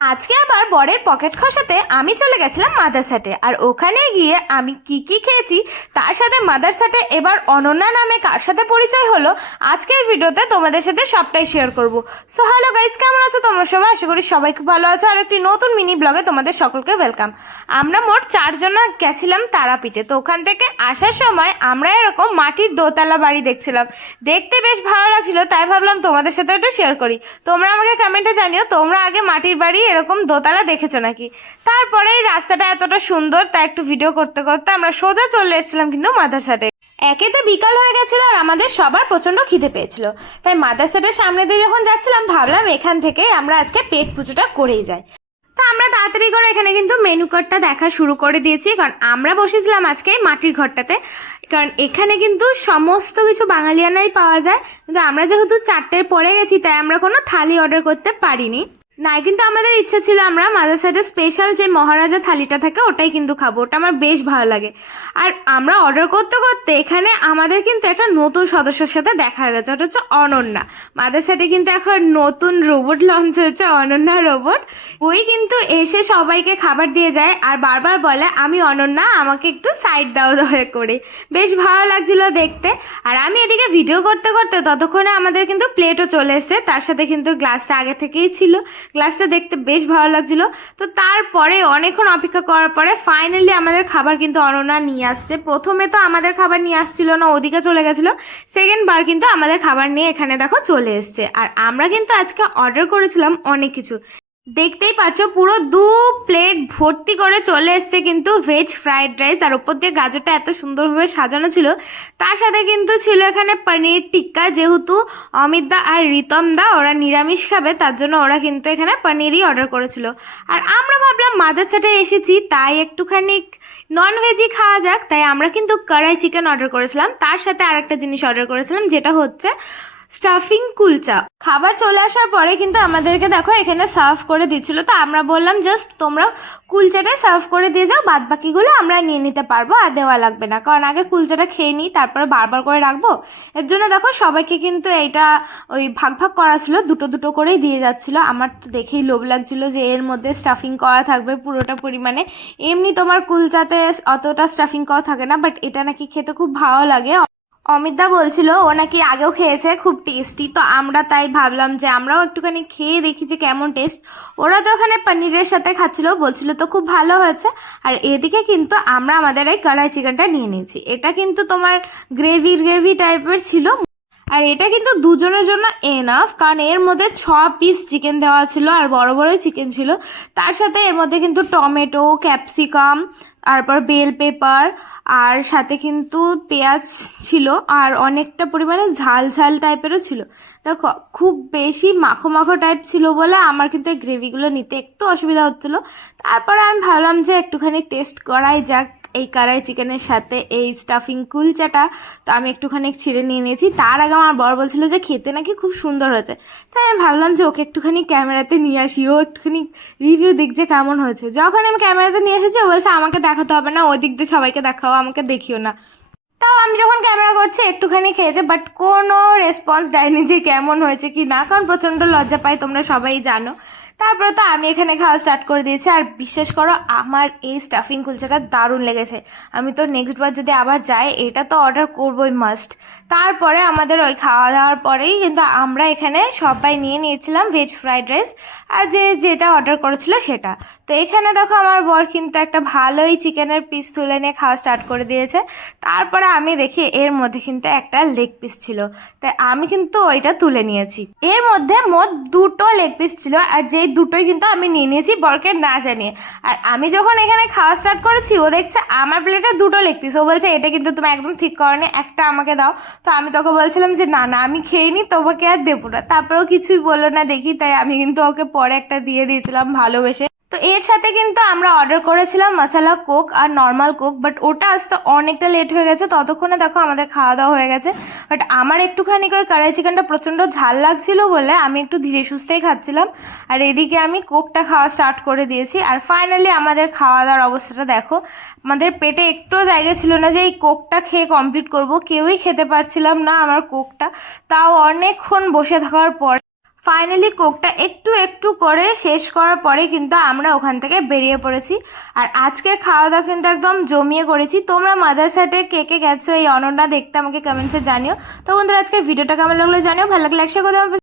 আজকে আবার বরের পকেট খসাতে আমি চলে গেছিলাম মাদারসাটে আর ওখানে গিয়ে আমি কি কি খেয়েছি তার সাথে মাদারসাটে এবার অনন্যা নামে কার সাথে পরিচয় হলো, আজকের ভিডিওতে তোমাদের সাথে সবটাই শেয়ার করব। সো হ্যালো গাইস কেমন আছো তোমরা সবাই? আশা করি সবাই খুব ভালো আছো, আর একটি নতুন মিনি ব্লগে তোমাদের সকলকে ওয়েলকাম আমরা মোট চারজনা গেছিলাম তারাপীঠে, তো ওখান থেকে আসার সময় আমরা এরকম মাটির দোতলা বাড়ি দেখছিলাম। দেখতে বেশ ভালো লাগছিল, তাই ভাবলাম তোমাদের সাথে একটু শেয়ার করি। তোমরা আমাকে কমেন্টে জানিও, তোমরা আগে মাটির বাড়ি এরকম দোতলা দেখেছ নাকি? তারপরে রাস্তাটা এতটা সুন্দর তা একটু ভিডিও করতে করতে আমরা সোজা চলে এসেছিলাম কিন্তু মাদ্রাসাতে একেতে বিকাল হয়ে গেছিল আর আমাদের সবার প্রচণ্ড খিদে পেয়েছিল। তাই মাদ্রাসাটার সামনে দিয়ে যখন যাচ্ছিলাম, ভাবলাম এখান থেকেই আমরা আজকে পেট পুজোটা করেই যাই। তা আমরা তাড়াতাড়ি করে এখানে কিন্তু মেনু কার্ডটা দেখা শুরু করে দিয়েছি, কারণ আমরা বসেছিলাম আজকে মাটির ঘরটাতে। কারণ এখানে কিন্তু সমস্ত কিছু বাঙালিয়ানাই পাওয়া যায়। কিন্তু আমরা যেহেতু চারটের পরে গেছি, তাই আমরা কোনো থালি অর্ডার করতে পারিনি। না কিন্তু আমাদের ইচ্ছা ছিল আমরা মাদার স্পেশাল যে মহারাজা থালিটা থাকে, ওটাই কিন্তু খাব। ওটা আমার বেশ ভালো লাগে। আর আমরা অর্ডার করতে করতে এখানে আমাদের কিন্তু একটা নতুন সদস্যের সাথে দেখা হয়ে গেছে। ওটা হচ্ছে অনন্যা। মাদার সাইডে কিন্তু এখন নতুন রোবট লঞ্চ হয়েছে, অনন্যা রোবট ওই কিন্তু এসে সবাইকে খাবার দিয়ে যায় আর বারবার বলে, আমি অনন্যা, আমাকে একটু সাইড দাও দয়া করে। বেশ ভালো লাগছিল দেখতে। আর আমি এদিকে ভিডিও করতে করতে ততক্ষণে আমাদের কিন্তু প্লেটও চলে এসেছে। তার সাথে কিন্তু গ্লাসটা আগে থেকেই ছিল। গ্লাসটা দেখতে বেশ ভালো লাগছিল। তো তারপরে অনেকক্ষণ অপেক্ষা করার পরে ফাইনালি আমাদের খাবার কিন্তু অনন্যা নিয়ে আসছে। প্রথমে তো আমাদের খাবার নিয়ে আসছিল না, ওদিকে চলে গেছিল। সেকেন্ড বার কিন্তু আমাদের খাবার নিয়ে এখানে দেখো চলে এসছে। আর আমরা কিন্তু আজকে অর্ডার করেছিলাম অনেক কিছু। দেখতেই পাচ্ছ পুরো দু প্লেট ভর্তি করে চলে এসছে কিন্তু ভেজ ফ্রাইড রাইস আর ওপর দিয়ে গাজরটা এত সুন্দরভাবে সাজানো ছিল। তার সাথে কিন্তু ছিল এখানে পনির টিক্কা, যেহেতু অমিত দা আর রিতম দা, ওরা নিরামিষ খাবে, তার জন্য ওরা কিন্তু এখানে পনিরই অর্ডার করেছিল। আর আমরা ভাবলাম মাদার সাথে এসেছি, তাই একটুখানি নন ভেজই খাওয়া যাক, তাই আমরা কিন্তু কড়াই চিকেন অর্ডার করেছিলাম। তার সাথে আরেকটা জিনিস অর্ডার করেছিলাম, যেটা হচ্ছে স্টাফিং কুলচা। খাবার চলে আসার পরে কিন্তু আমাদেরকে দেখো এখানে সার্ভ করে দিচ্ছিল। তো আমরা বললাম, জাস্ট তোমরা কুলচাটাই সার্ভ করে দিয়ে যাও বাদ বাকিগুলো আমরা নিয়ে নিতে পারব, আর দেওয়া লাগবে না। কারণ আগে কুলচাটা খেয়ে নিই, তারপরে বারবার করে রাখব। এর জন্য দেখো সবাইকে কিন্তু এইটা ওই ভাগ ভাগ করা ছিল, দুটো দুটো করেই দিয়ে যাচ্ছিল। আমার তো দেখেই লোভ লাগছিল যে এর মধ্যে স্টাফিং করা থাকবে পুরোটা পরিমাণে। এমনি তোমার কুলচাতে অতটা স্টাফিং করা থাকে না, বাট এটা নাকি খেতে খুব ভালো লাগে। অমিতদা বলছিল, ও নাকি আগেও খেয়েছে, খুব টেস্টি তো আমরা তাই ভাবলাম যে আমরাও একটুখানি খেয়ে দেখি যে কেমন টেস্ট ওরা তো ওখানে পনিরের সাথে খাচ্ছিল, বলছিল তো খুব ভালো হয়েছে। আর এদিকে কিন্তু আমরা আমাদের এই কড়াই চিকেনটা নিয়ে নিয়েছি। এটা কিন্তু তোমার গ্রেভি গ্রেভি টাইপের ছিল। আর এটা কিন্তু দুজনের জন্য এনাফ কারণ এর মধ্যে ছ পিস চিকেন দেওয়া ছিল, আর বড় বড়ই চিকেন ছিল। তার সাথে এর মধ্যে কিন্তু টমেটো ক্যাপসিকাম তারপর বেল পেপার, আর সাথে কিন্তু পেঁয়াজ ছিল, আর অনেকটা পরিমাণে ঝাল ঝাল টাইপেরও ছিল। দেখো, খুব বেশি মাখো মাখো টাইপ ছিল বলে আমার কিন্তু এই গ্রেভিগুলো নিতে একটু অসুবিধা হচ্ছিল। তারপরে আমি ভাবলাম যে একটুখানি টেস্ট করাই যাক এই কড়াই চিকেনের সাথে এই স্টাফিং কুলচাটা, তো আমি একটুখানি ছিঁড়ে নিয়ে নিয়েছি। তার আগে আমার বর বলছিল যে খেতে নাকি খুব সুন্দর হয়েছে। তাই আমি ভাবলাম যে ওকে একটুখানি ক্যামেরাতে নিয়ে আসি, ও একটুখানি রিভিউ দিক যে কেমন হয়েছে। যখন আমি ক্যামেরাতে নিয়ে এসেছি, ও বলছে, আমাকে দেখাতে হবে না, ওই দিক দিয়ে সবাইকে দেখাও, আমাকে দেখিও না। তাও আমি যখন ক্যামেরা করছি, একটুখানি খেয়েছে বাট কোনো রেসপন্স দেয়নি যে কেমন হয়েছে কি না, কারণ প্রচণ্ড লজ্জা পাই তোমরা সবাই জানো। তারপরে তো আমি এখানে খাওয়া স্টার্ট করে দিয়েছি। আর বিশ্বাস করো, আমার এই স্টাফিং কুলচাটা দারুণ লেগেছে। আমি তো নেক্সট বার যদি আবার যাই, এটা তো অর্ডার করবোই মাস্ট তারপরে আমাদের ওই খাওয়া দাওয়ার পরেই কিন্তু আমরা এখানে সবাই নিয়ে নিয়েছিলাম ভেজ ফ্রাইড রাইস আর যে যেটা অর্ডার করেছিল সেটা। তো এখানে দেখো আমার বর কিন্তু একটা ভালোই চিকেনের পিস তুলে নিয়ে খাওয়া স্টার্ট করে দিয়েছে। তারপরে আমি দেখি এর মধ্যে কিন্তু একটা লেগ পিস ছিল। তাই আমি কিন্তু ওইটা তুলে নিয়েছি। এর মধ্যে মোট দুটো লেগ পিস ছিল। আর যেই দুটোই কিন্তু আমি নিয়ে নিয়েছি বরকে না জানিয়ে। আর আমি যখন এখানে খাওয়া স্টার্ট করেছি, ও দেখছে আমার প্লেটে দুটো লেগ পিস ও বলছে, এটা কিন্তু তুমি একদম ঠিক করনি, একটা আমাকে দাও। তো আমি তোকে বলছিলাম যে, না না, আমি খেয়ে নিই তোমাকে আর দেবো না। তারপরেও কিছুই বলল না দেখি, তাই আমি কিন্তু ওকে পরে একটা দিয়ে দিয়েছিলাম ভালোবেসে। তো এর সাথে কিন্তু আমরা অর্ডার করেছিলাম মশলা কোক আর নর্মাল কোক বাট ওটা আসতে অনেকটা লেট হয়ে গেছে। ততক্ষণে দেখো আমাদের খাওয়া দাওয়া হয়ে গেছে। বাট আমার একটুখানি ওই কড়াই চিকেনটা প্রচণ্ড ঝাল লাগছিল বলে আমি একটু ধীরে সুস্থেই খাচ্ছিলাম। আর এদিকে আমি কোকটা খাওয়া স্টার্ট করে দিয়েছি। আর ফাইনালি আমাদের খাওয়া দাওয়ার অবস্থাটা দেখো। আমাদের পেটে একটুও জায়গা ছিল না যে এই কোকটা খেয়ে কমপ্লিট করব। কেউই খেতে পারছিলাম না আমার কোকটা তাও অনেকক্ষণ বসে থাকার পর ফাইনালি কোকটা একটু একটু করে শেষ করার পরে কিন্তু আমরা ওখান থেকে বেরিয়ে পড়েছি। আর আজকের খাওয়া দাওয়া কিন্তু একদম জমিয়ে করেছি। তোমরা মাদারসাটে কে কে গেছো এই অনন্যা দেখতে আমাকে কমেন্টসে জানিও। তো বন্ধুরা, আজকের ভিডিওটা কেমন লাগল জানিও। ভালো লাগলে একশো কথা